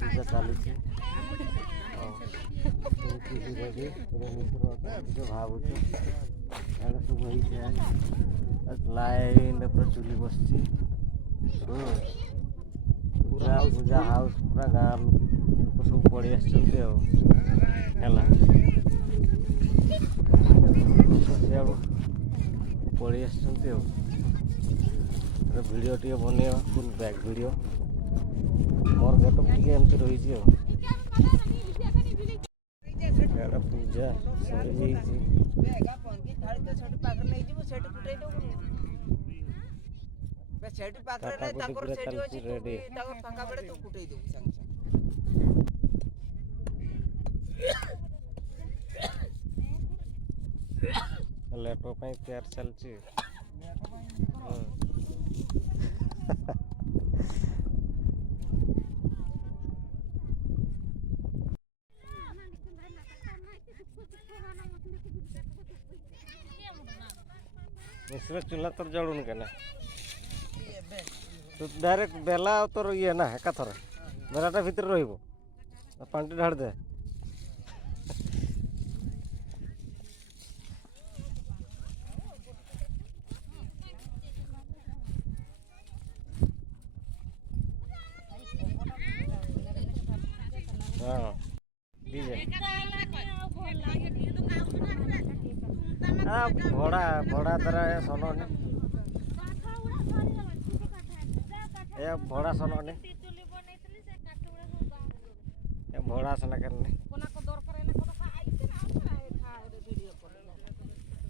ପୂଜା ଚାଲିଛି ଭାବୁଛୁ ଇଆଡ଼େ ସବୁ ହେଇଛି ଲାଇନ୍ରେ ପୁରା ଚୁଲି ବସିଛି ପୂଜା ପୂଜା ହାଉସ୍ ପୁରା ଗାଁ ଲୋକ ସବୁ ପଳେଇ ଆସିଛନ୍ତି ଆଉ ହେଲା ସିଆଡ଼ୁ ପଳେଇ ଆସିଛନ୍ତି ଆଉ ଭିଡ଼ିଓ ଟିକେ ବନେଇବା ଫୁଲ୍ ବ୍ୟାକ୍ ଭିଡ଼ିଓ ମୋର ଗେଟଅପ୍ ଟିକେ ଏମିତି ରହିଛି ଆଉ ଇଆଡ଼େ ପୂଜା ସରିଯାଇଛି ରେଡ଼ି ଲେଟ ପାଇଁ ତିଆରି ଚାଲିଛି मिश्र चूल्हा तोर जड़ून के ना तो डायरेक्ट बेला तोर ये ना एका थर बेलाटा भीतर रहिबो पानी ढाड़ दे हाँ डीजे हाँ भड़ा भड़ा तरह सोनो ने ये भड़ा सोनो ने ये भड़ा सोना करने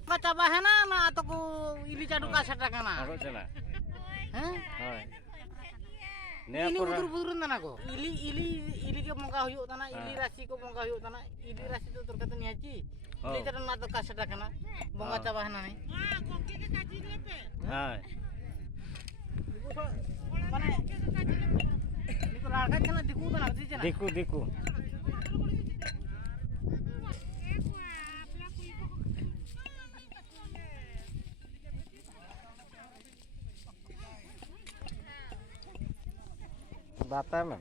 कच्चा बहना ना तो को इली चाडू का छटा करना आगो चला हैं हां इली उधर बुदुर ना को इली इली इली के मंगा होयो तना इली राशि को मंगा होयो तना इली राशि तो तोर कते नियाची इली चाडू ना तो का छटा करना बंगा चा बहना नहीं हां कोकी के काजी लेपे हां माने निको लाड़का केना दिकू तो लागती छे ना दिकू दिकू बाता में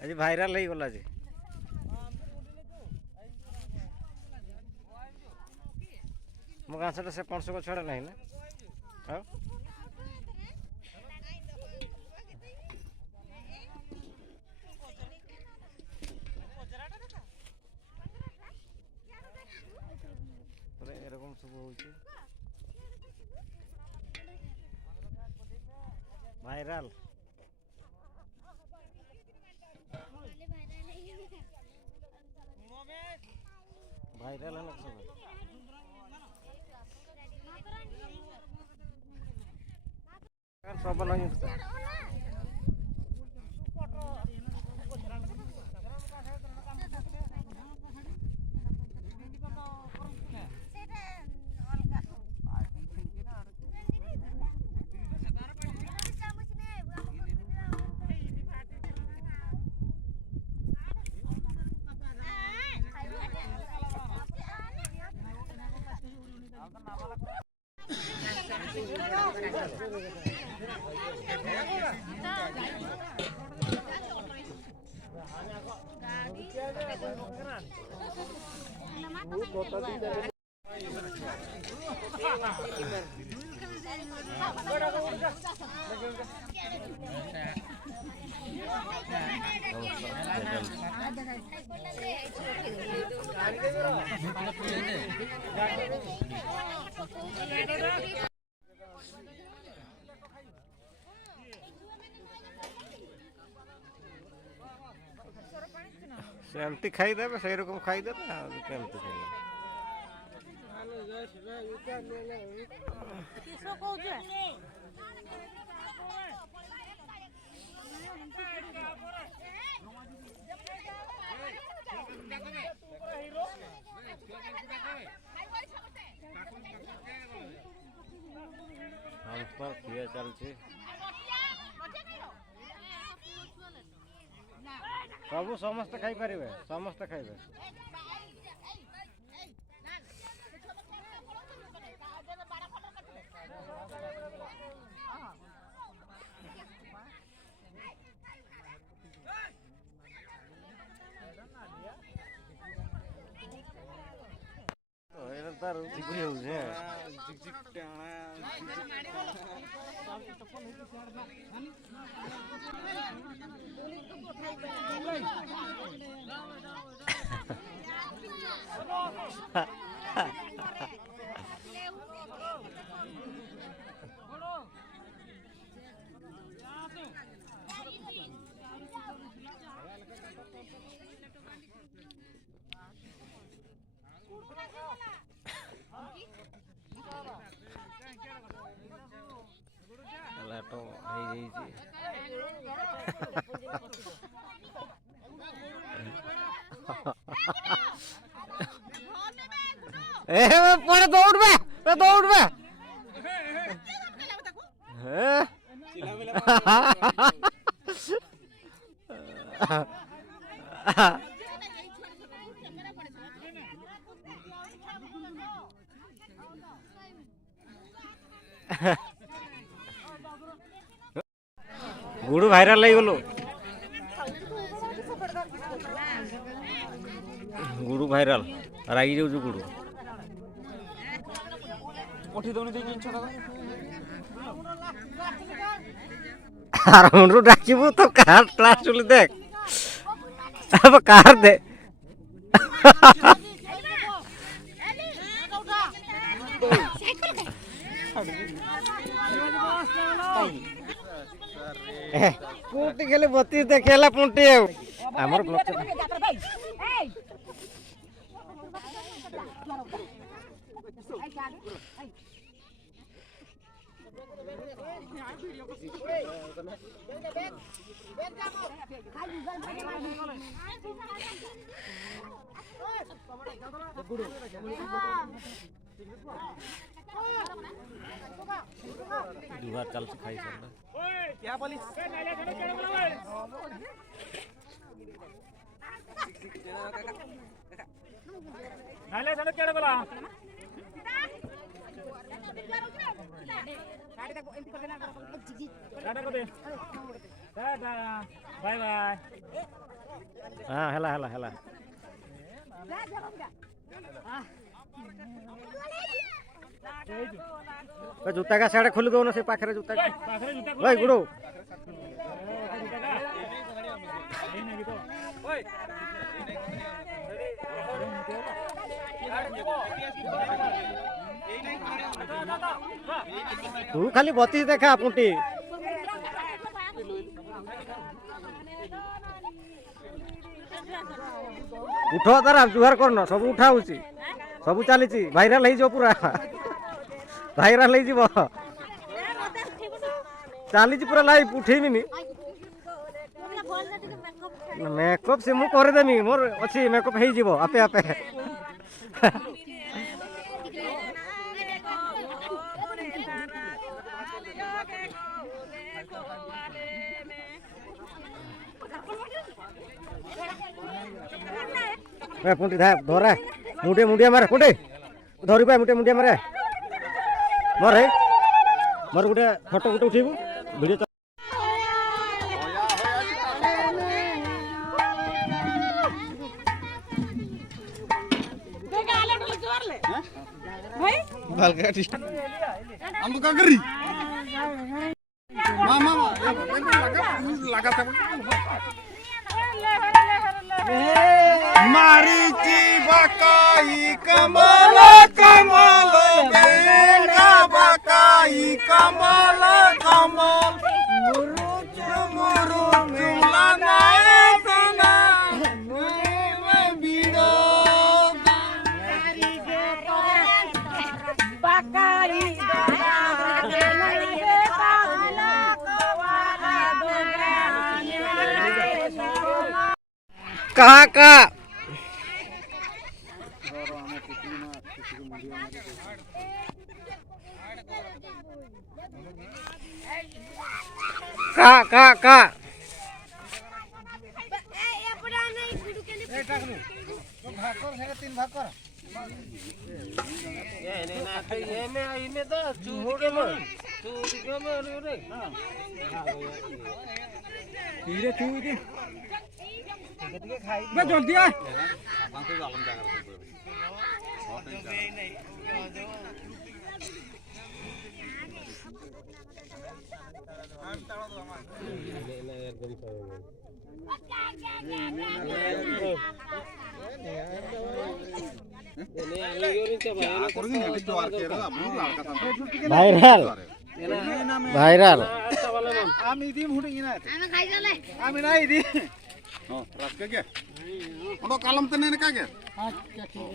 आज भाइराल हो गला जी मो गाँव से 500 को छड़ा नहीं ना हाँ एरकम सब हो भाइराल भाइराल है ना सब सब नहीं सेमती खाईदे से रकम खाईदे केमती खाई हम किए चलती सब समस्त खाई पारे समस्त खाइबे ତାର ଚିକୁଡ଼ି ହଉଛି ଲାଟ ହେଇଯାଇଛି। ଏ ପରେ ଦୌଡ଼ବେ ଦୌଡ଼ବେ गुड़ू भाइराल लगी गलो गुड़ू भाइराल रागी जाऊ गुड़ू आराम डाकबू तो कार क्लास चुली देख अब कार दे पुंटी खेले 32 देखेला पुंटी हमर दुबार चल खाई सकता क्या बोली नाले चलो केड़ा बोला टाटा को दे टाटा बाय बाय हां हला हला हला जूता का साड़े खोल दो ना से पाखरे जूता भाई गुड़ो तू खाली 32 देखा पुंटी उठो तारा जुहार करन सब उठाउची सब चली भाइराल हो पूरा भाइराल हो चली पूरा लाइव उठेबी मेकअप से मुझे करदेमी मोर अच्छी मेकअप हो आपे आपे पुंटी धरा मुंडे मुंडिया मारे पुंटी धरी पाए मुंडे मुंडिया मारे मोर है मोर गोटे फोटो गोटे उठेबू वीडियो हमको क्या कर रही मामा लगा था मारीची बकाई कमला कमल बेंगा बकाई कमल कमल मुरुच मुरुच लगाए सना में बिडो बकाई कहाँ का का तीन भाग कर जल्दी ভাইরাল ভাইরাল আমি দিম হুডিং না আমি নাই দি রাস্তা কে ওনো কালাম তনে না কাগে আচ্ছা ঠিক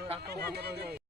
Ka